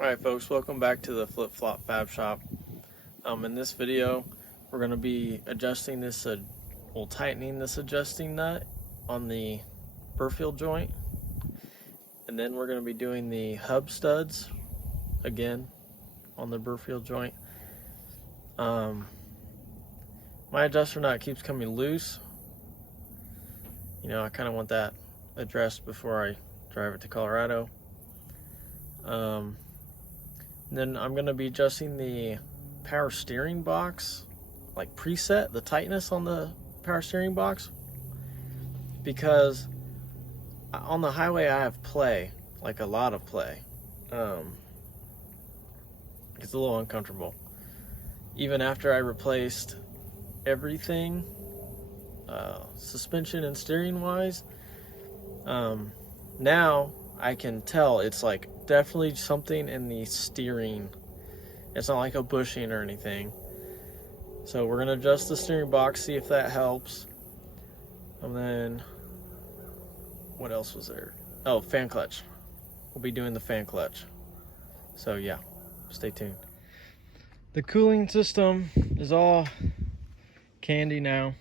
Alright folks, welcome back to the Flip Flop Fab Shop. In this video we're going to be adjusting this, tightening this adjusting nut on the Burfield joint, and then we're going to be doing the hub studs again on the Burfield joint. My adjuster nut keeps coming loose. I kind of want that addressed before I drive it to Colorado. Then I'm going to be adjusting the power steering box, like preset, the tightness on the power steering box, because on the highway I have play, like a lot of play. It's a little uncomfortable. Even after I replaced everything, suspension and steering wise, now I can tell it's like definitely something in the steering. It's not like a bushing or anything. So we're gonna adjust the steering box, see if that helps. And then what else was there? Oh, fan clutch. We'll be doing the fan clutch. So yeah, stay tuned. The cooling system is all candy now.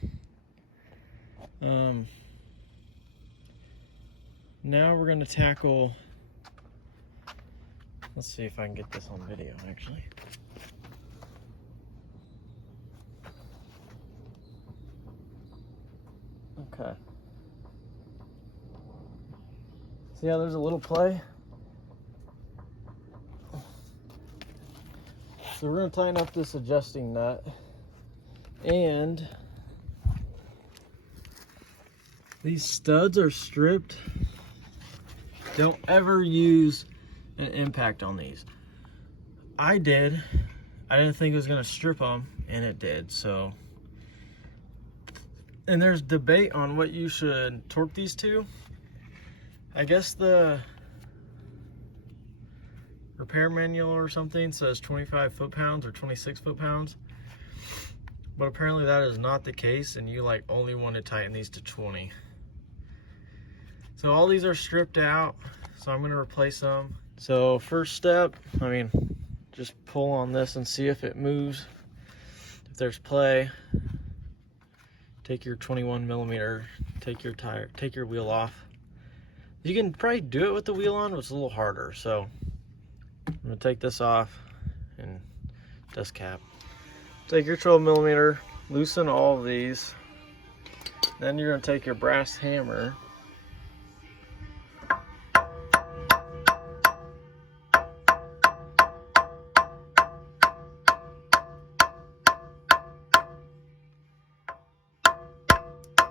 Now we're going to tackle, let's see if I can get this on video actually. Okay. See how there's a little play? So we're going to tighten up this adjusting nut, and these studs are stripped. Don't ever use an impact on these. I did. I didn't think it was going to strip them, and it did. So, and there's debate on what you should torque these to. I guess the repair manual or something says 25 foot-pounds or 26 foot-pounds, but apparently that is not the case, and you only want to tighten these to 20. So all these are stripped out, so I'm going to replace them. So first step, just pull on this and see if it moves. If there's play, take your 21 millimeter, take your wheel off. You can probably do it with the wheel on, but it's a little harder. So I'm going to take this off and dust cap. Take your 12 millimeter, loosen all of these. Then you're going to take your brass hammer,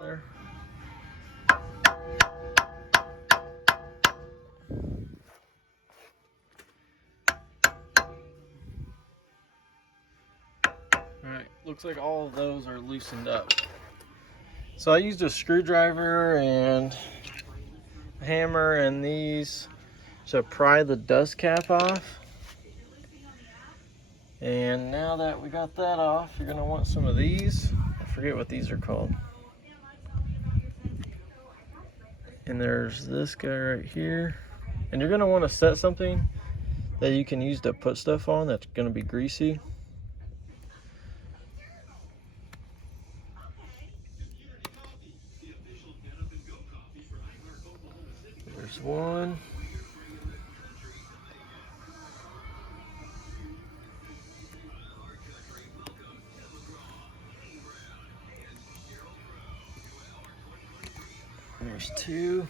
there. Alright, looks like all of those are loosened up. So I used a screwdriver and a hammer and these to pry the dust cap off. And now that we got that off, you're going to want some of these. I forget what these are called. And there's this guy right here. And you're going to want to set something that you can use to put stuff on that's going to be greasy. There's one. There's two.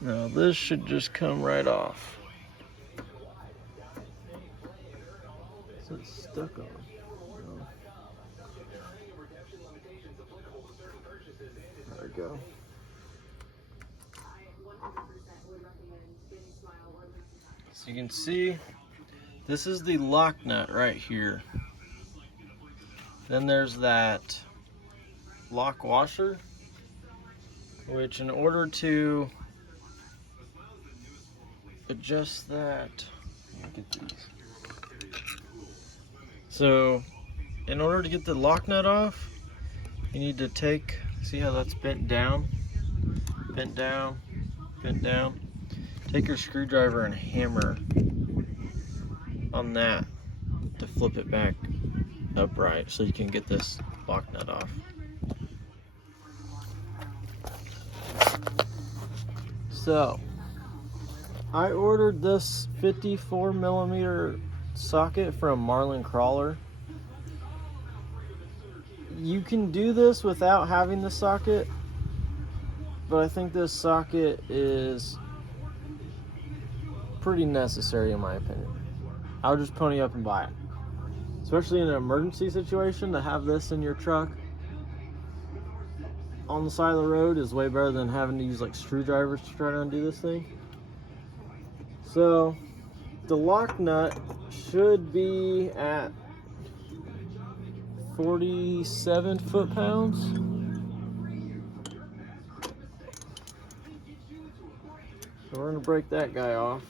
Now this should just come right off. So it's stuck on. No. There we go. So you can see, this is the lock nut right here. Then there's that lock washer, which in order to adjust that, look at these. So in order to get the lock nut off, you need to take See how that's bent down? Bent down, bent down. Take your screwdriver and hammer on that to flip it back upright so you can get this lock nut off. So, I ordered this 54mm socket from Marlin Crawler. You can do this without having the socket, but I think this socket is pretty necessary in my opinion. I'll just pony up and buy it. Especially in an emergency situation, to have this in your truck on the side of the road is way better than having to use like screwdrivers to try to undo this thing. So the lock nut should be at 47 foot-pounds. So we're gonna break that guy off,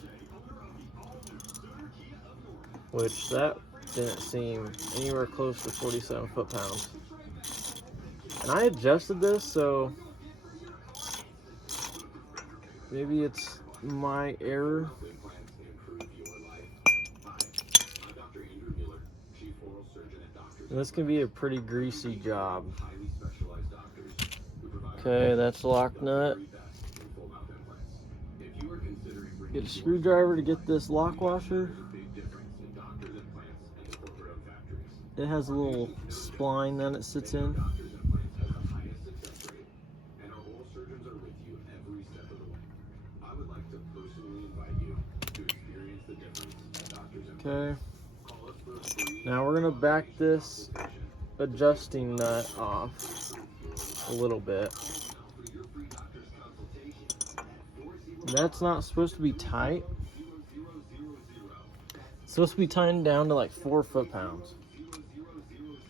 which that didn't seem anywhere close to 47 foot-pounds. And I adjusted this, so maybe it's my error. And this can be a pretty greasy job. Okay, that's the lock nut. Get a screwdriver to get this lock washer. It has a little spline that it sits in. Okay. Now we're gonna back this adjusting nut off a little bit. That's not supposed to be tight. It's supposed to be tightened down to like 4 foot-pounds.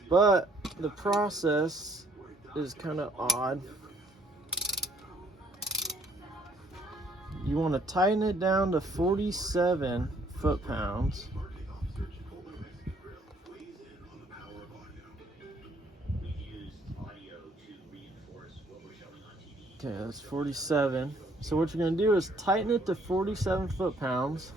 But the process is kind of odd. You want to tighten it down to 47 foot-pounds. Okay, that's 47. So what you're going to do is tighten it to 47 foot-pounds.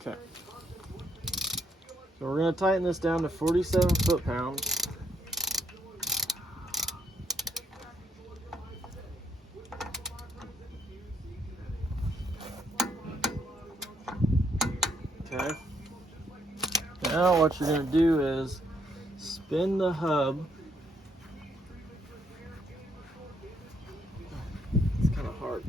Okay. So we're going to tighten this down to 47 foot-pounds. Okay. Now what you're going to do is spin the hub. It's kind of hard.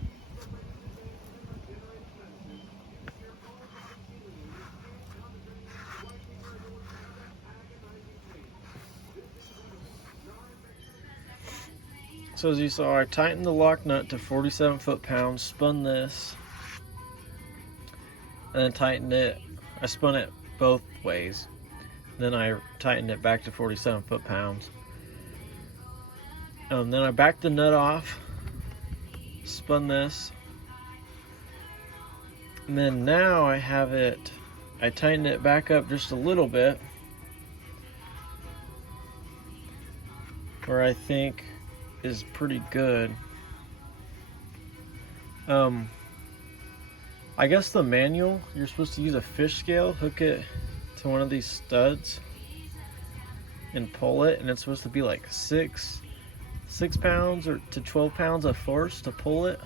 So as you saw, I tightened the lock nut to 47 foot-pounds, spun this, and then tightened it. I spun it both ways. Then I tightened it back to 47 foot-pounds. Then I backed the nut off, spun this, and then now I have it, I tightened it back up just a little bit, where I think is pretty good. I guess the manual, you're supposed to use a fish scale, hook it to one of these studs and pull it, and it's supposed to be like 6 pounds or to 12 pounds of force to pull it.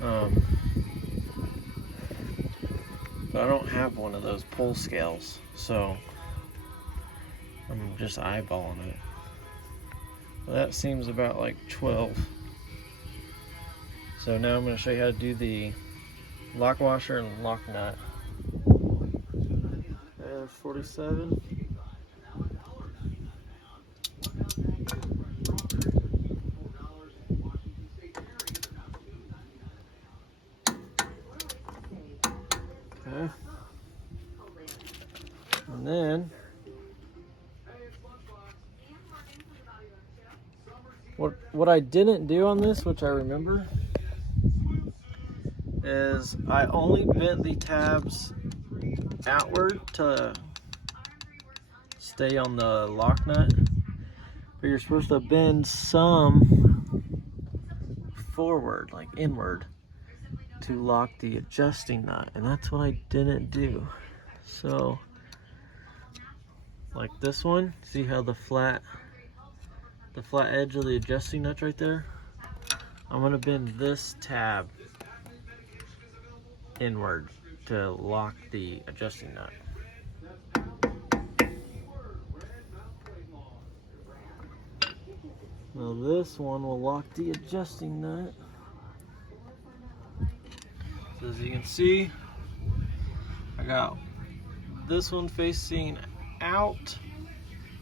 But I don't have one of those pull scales, so I'm just eyeballing it. That seems about like 12. So now I'm going to show you how to do the lock washer and lock nut. There's 47. Okay. And then What I didn't do on this, which I remember, is I only bent the tabs outward to stay on the lock nut, but you're supposed to bend some forward, like inward, to lock the adjusting nut, and that's what I didn't do. So like this one, see how the flat edge of the adjusting nut's right there? I'm gonna bend this tab inward to lock the adjusting nut. Now this one will lock the adjusting nut. So as you can see, I got this one facing out,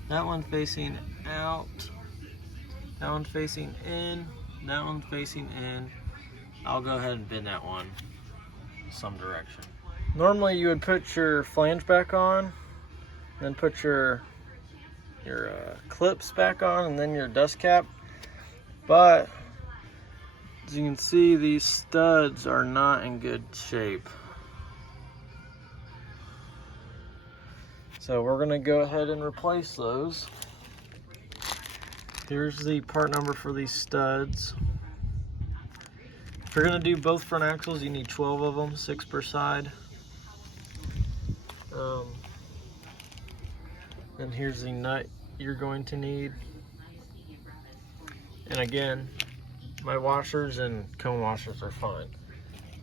that one facing out, that one facing in, that one facing in. I'll go ahead and bend that one some direction. Normally you would put your flange back on, then put your clips back on, and then your dust cap. But as you can see, these studs are not in good shape. So we're gonna go ahead and replace those. Here's the part number for these studs. If you're gonna do both front axles, you need 12 of them, 6 per side. And here's the nut you're going to need. And again, my washers and cone washers are fine.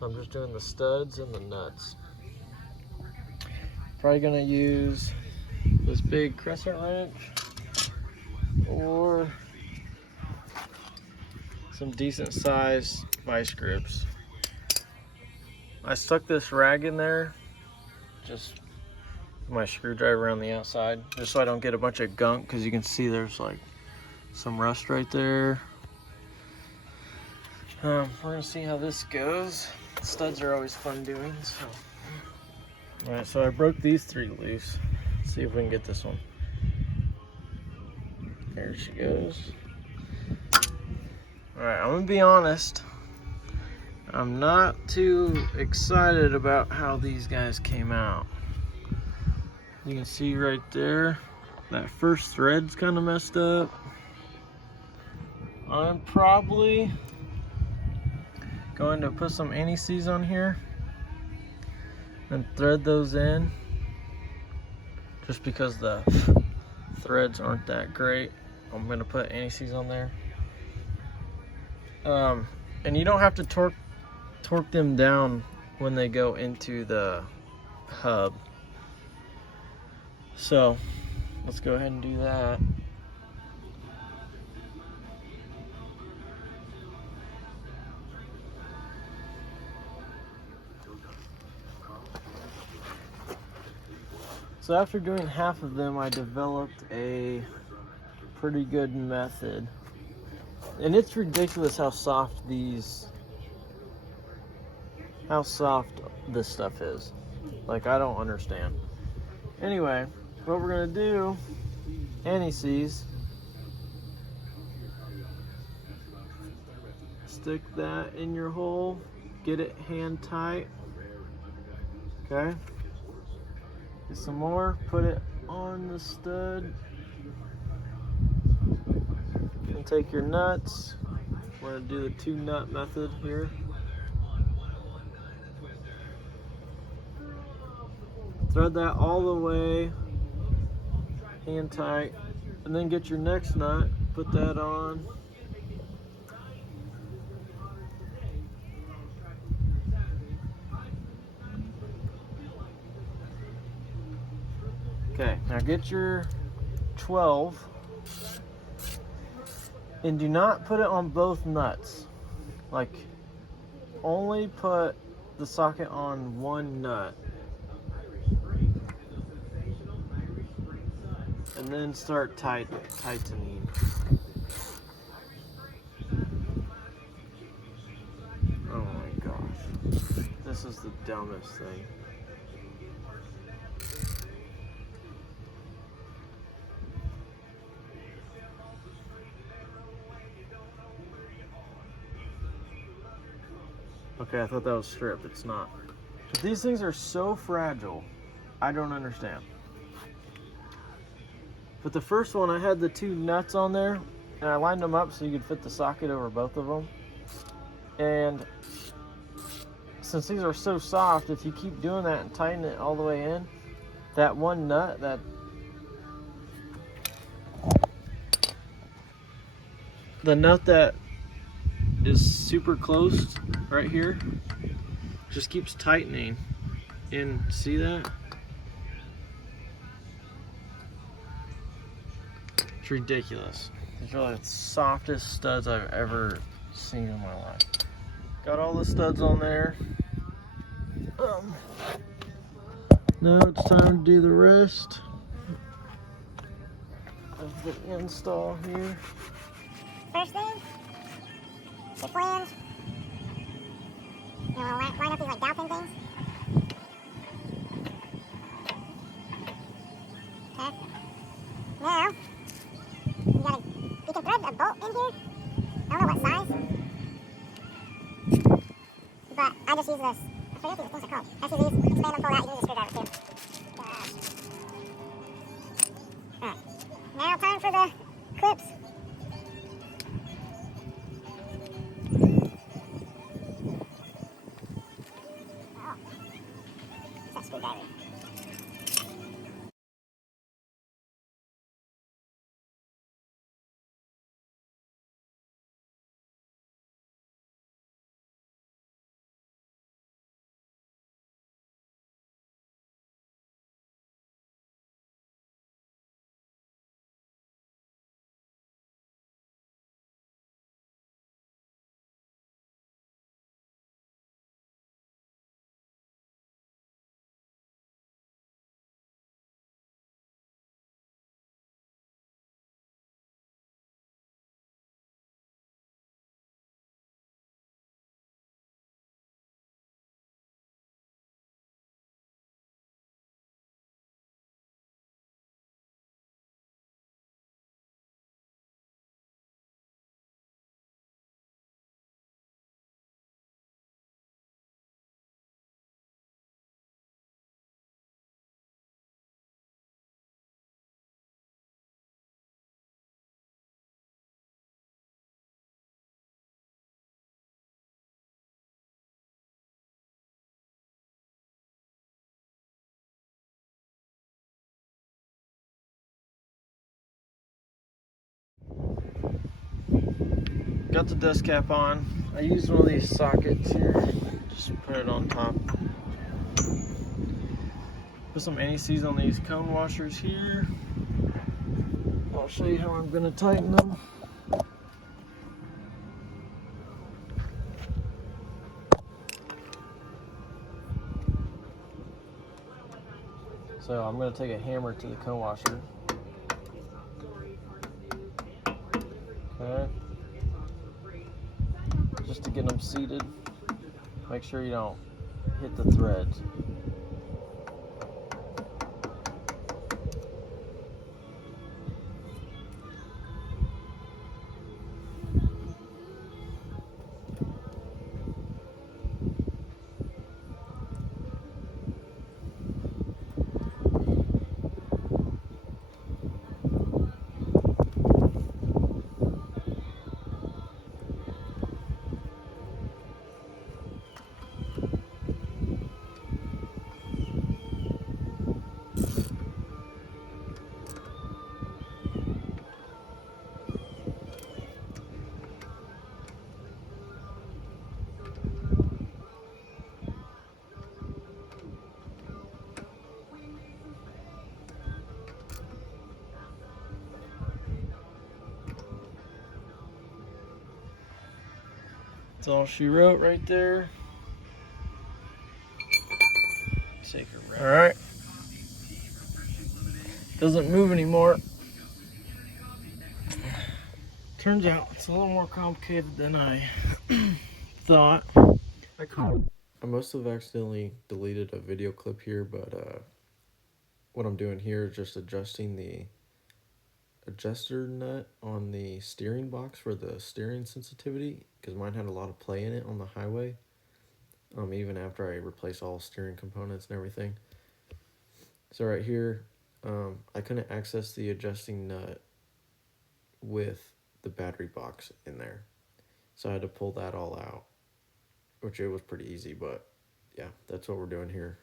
I'm just doing the studs and the nuts. Probably gonna use this big crescent wrench or some decent sized vice grips. I stuck this rag in there, just my screwdriver on the outside, just so I don't get a bunch of gunk, because you can see there's like some rust right there. We're gonna see how this goes. Studs are always fun doing. So, all right, so I broke these 3 loose. Let's see if we can get this one. There she goes. All right, I'm gonna be honest. I'm not too excited about how these guys came out. You can see right there, that first thread's kind of messed up. I'm probably going to put some anti-seize on here and thread those in, just because the threads aren't that great. I'm going to put anti-seize on there. And you don't have to torque them down when they go into the hub. So let's go ahead and do that. So after doing half of them, I developed a pretty good method. And it's ridiculous how soft this stuff is. Like, I don't understand. Anyway, what we're gonna do, anti-seize, stick that in your hole, get it hand tight, okay? Get some more, put it on the stud, and take your nuts. We're gonna do the 2 nut method here. Thread that all the way, hand tight, and then get your next nut, put that on. Okay, now get your 12 and do not put it on both nuts. Like, only put the socket on one nut. And then start tightening. Oh my gosh. This is the dumbest thing. Okay, I thought that was strip. It's not. But these things are so fragile. I don't understand. But the first one, I had the 2 nuts on there, and I lined them up so you could fit the socket over both of them. And since these are so soft, if you keep doing that and tighten it all the way in, that one nut, the nut that is super close right here just keeps tightening. And see that? It's ridiculous. These are like the softest studs I've ever seen in my life. Got all the studs on there. Now it's time to do the rest of the install here. First thing, the flange. You want to line up these like dowel things. Okay. Now, you can thread a bolt in here. I don't know what size, but I just use this. I forget what these things are called. I just use these, expand them, pull out, you can use a screwdriver too. Gosh. Alright. Now time for the clips. Oh. It's that screwdriver. Got the dust cap on. I used one of these sockets here. Just put it on top. Put some anti-seize on these cone washers here. I'll show you how I'm going to tighten them. So I'm going to take a hammer to the cone washer. Okay. Just to get them seated. Make sure you don't hit the threads. That's all she wrote right there. All right. Doesn't move anymore. Turns out it's a little more complicated than I thought. I must have accidentally deleted a video clip here, but what I'm doing here is just adjusting the adjuster nut on the steering box for the steering sensitivity, because mine had a lot of play in it on the highway. even after I replace all steering components and everything. So right here, I couldn't access the adjusting nut with the battery box in there. So I had to pull that all out, which it was pretty easy, but yeah, that's what we're doing here.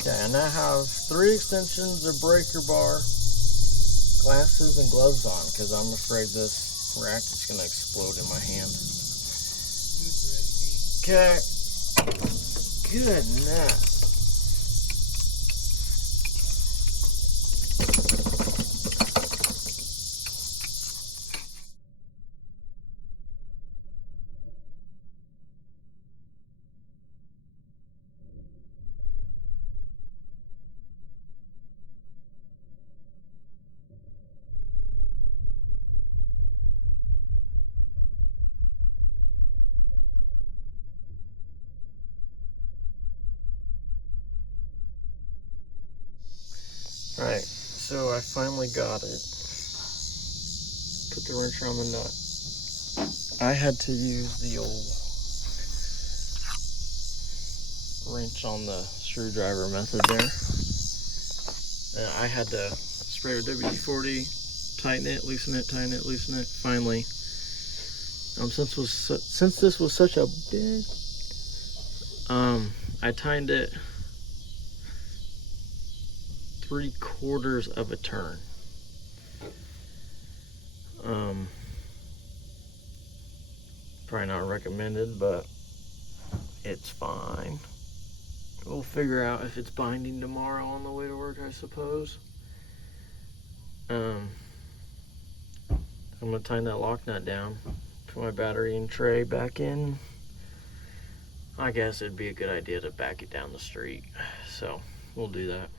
Okay, and I have 3 extensions, a breaker bar, glasses, and gloves on because I'm afraid this rack is going to explode in my hand. Okay. Goodness. Alright, so I finally got it. Put the wrench around the nut. I had to use the old wrench on the screwdriver method there. And I had to spray with WD-40, tighten it, loosen it, tighten it, loosen it. Finally, since this was such a big, I tightened it 3/4 of a turn. Probably not recommended, but it's fine. We'll figure out if it's binding tomorrow on the way to work, I suppose. I'm gonna tighten that lock nut down, put my battery and tray back in. I guess it'd be a good idea to back it down the street, so we'll do that.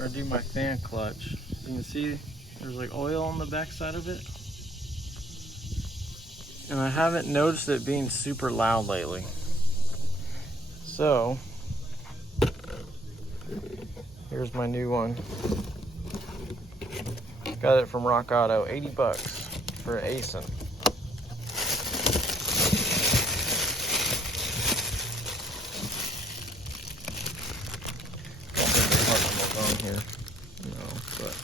I do my fan clutch. You can see there's like oil on the back side of it. And I haven't noticed it being super loud lately. So, here's my new one. Got it from Rock Auto, 80 bucks for ASIN. Don't think the part number's on here. No, but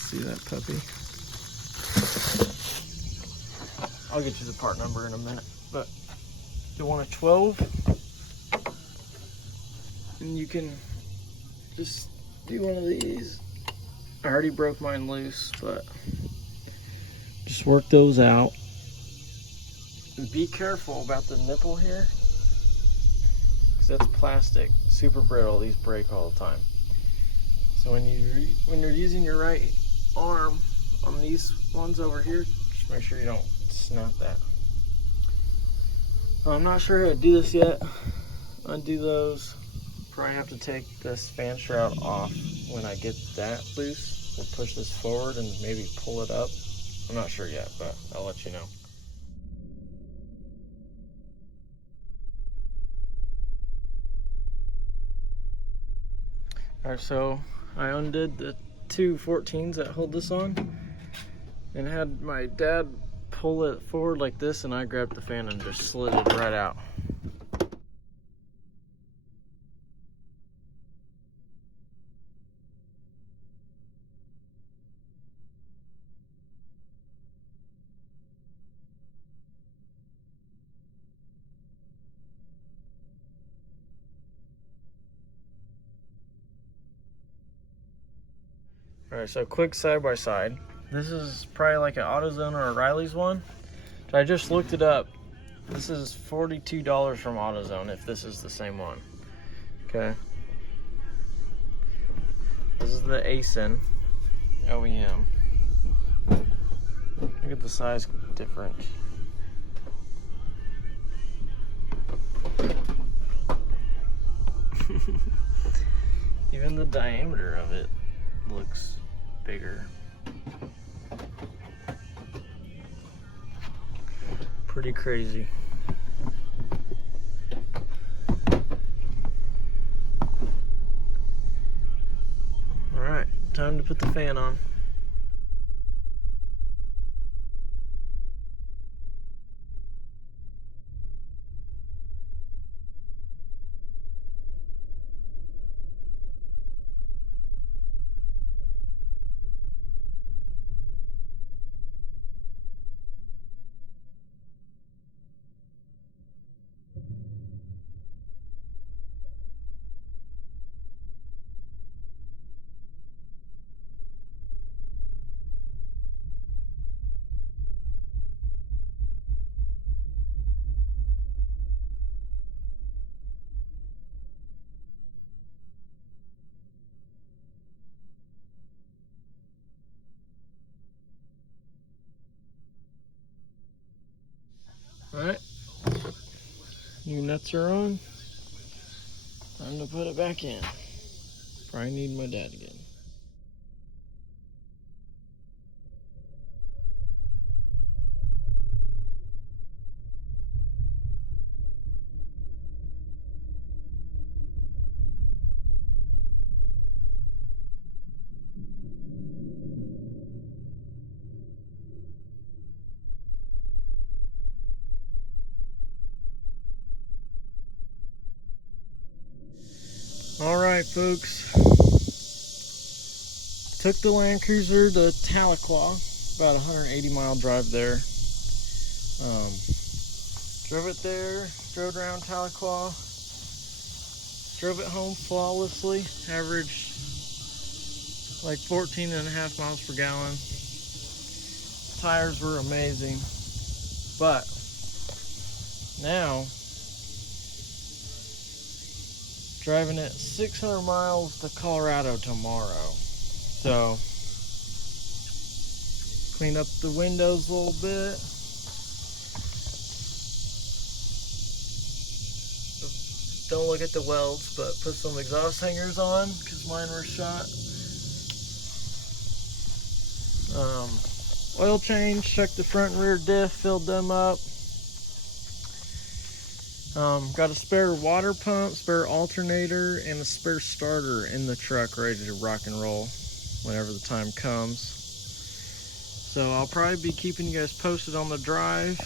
see that puppy? I'll get you the part number in a minute, but you want a 12, and you can just do one of these. I already broke mine loose, but just work those out. Be careful about the nipple here, because that's plastic, super brittle. These break all the time. So when you're using your right arm on these ones over here, just make sure you don't snap that. I'm not sure how to do this yet. Undo those. Probably have to take this fan shroud off when I get that loose. We'll push this forward and maybe pull it up. I'm not sure yet, but I'll let you know. Alright, so I undid the two 14s that hold this on. and had my dad pull it forward like this, and I grabbed the fan and just slid it right out. All right, so quick side by side. This is probably like an AutoZone or a Riley's one. So I just looked it up. This is $42 from AutoZone if this is the same one. Okay. This is the ASIN OEM. Look at the size difference. Even the diameter of it looks bigger. Pretty crazy. All right, time to put the fan on. All right, new nuts are on. Time to put it back in. Probably need my dad again. All right, folks. Took the Land Cruiser to Tahlequah, about a 180-mile drive there. Drove it there, drove around Tahlequah, drove it home flawlessly, averaged like 14.5 miles per gallon. Tires were amazing, but now driving it 600 miles to Colorado tomorrow. So, clean up the windows a little bit. Don't look at the welds, but put some exhaust hangers on because mine were shot. Oil change, checked the front and rear diff, filled them up. Got a spare water pump, spare alternator, and a spare starter in the truck ready to rock and roll whenever the time comes. So I'll probably be keeping you guys posted on the drive,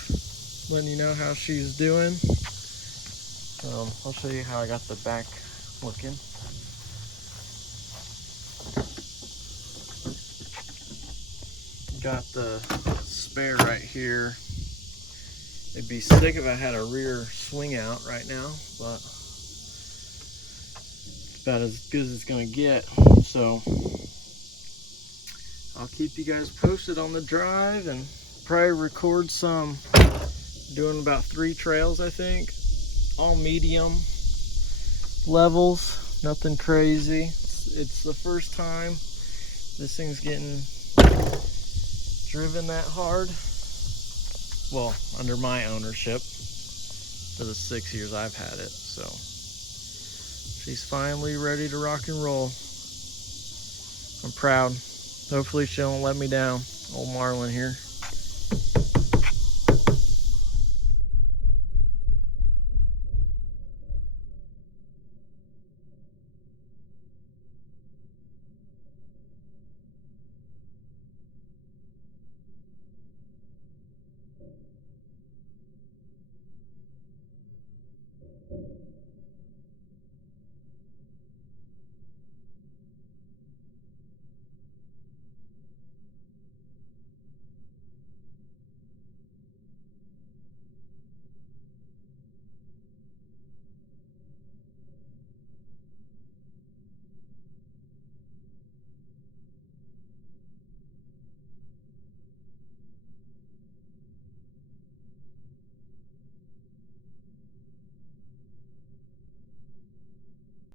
letting you know how she's doing. I'll show you how I got the back looking. Got the spare right here. It'd be sick if I had a rear swing out right now, but it's about as good as it's gonna get. So I'll keep you guys posted on the drive and probably record some, doing about 3 trails, I think. All medium levels, nothing crazy. It's the first time this thing's getting driven that hard. Well, under my ownership for the 6 years I've had it. So she's finally ready to rock and roll. I'm proud. Hopefully she won't let me down. Old Marlin here.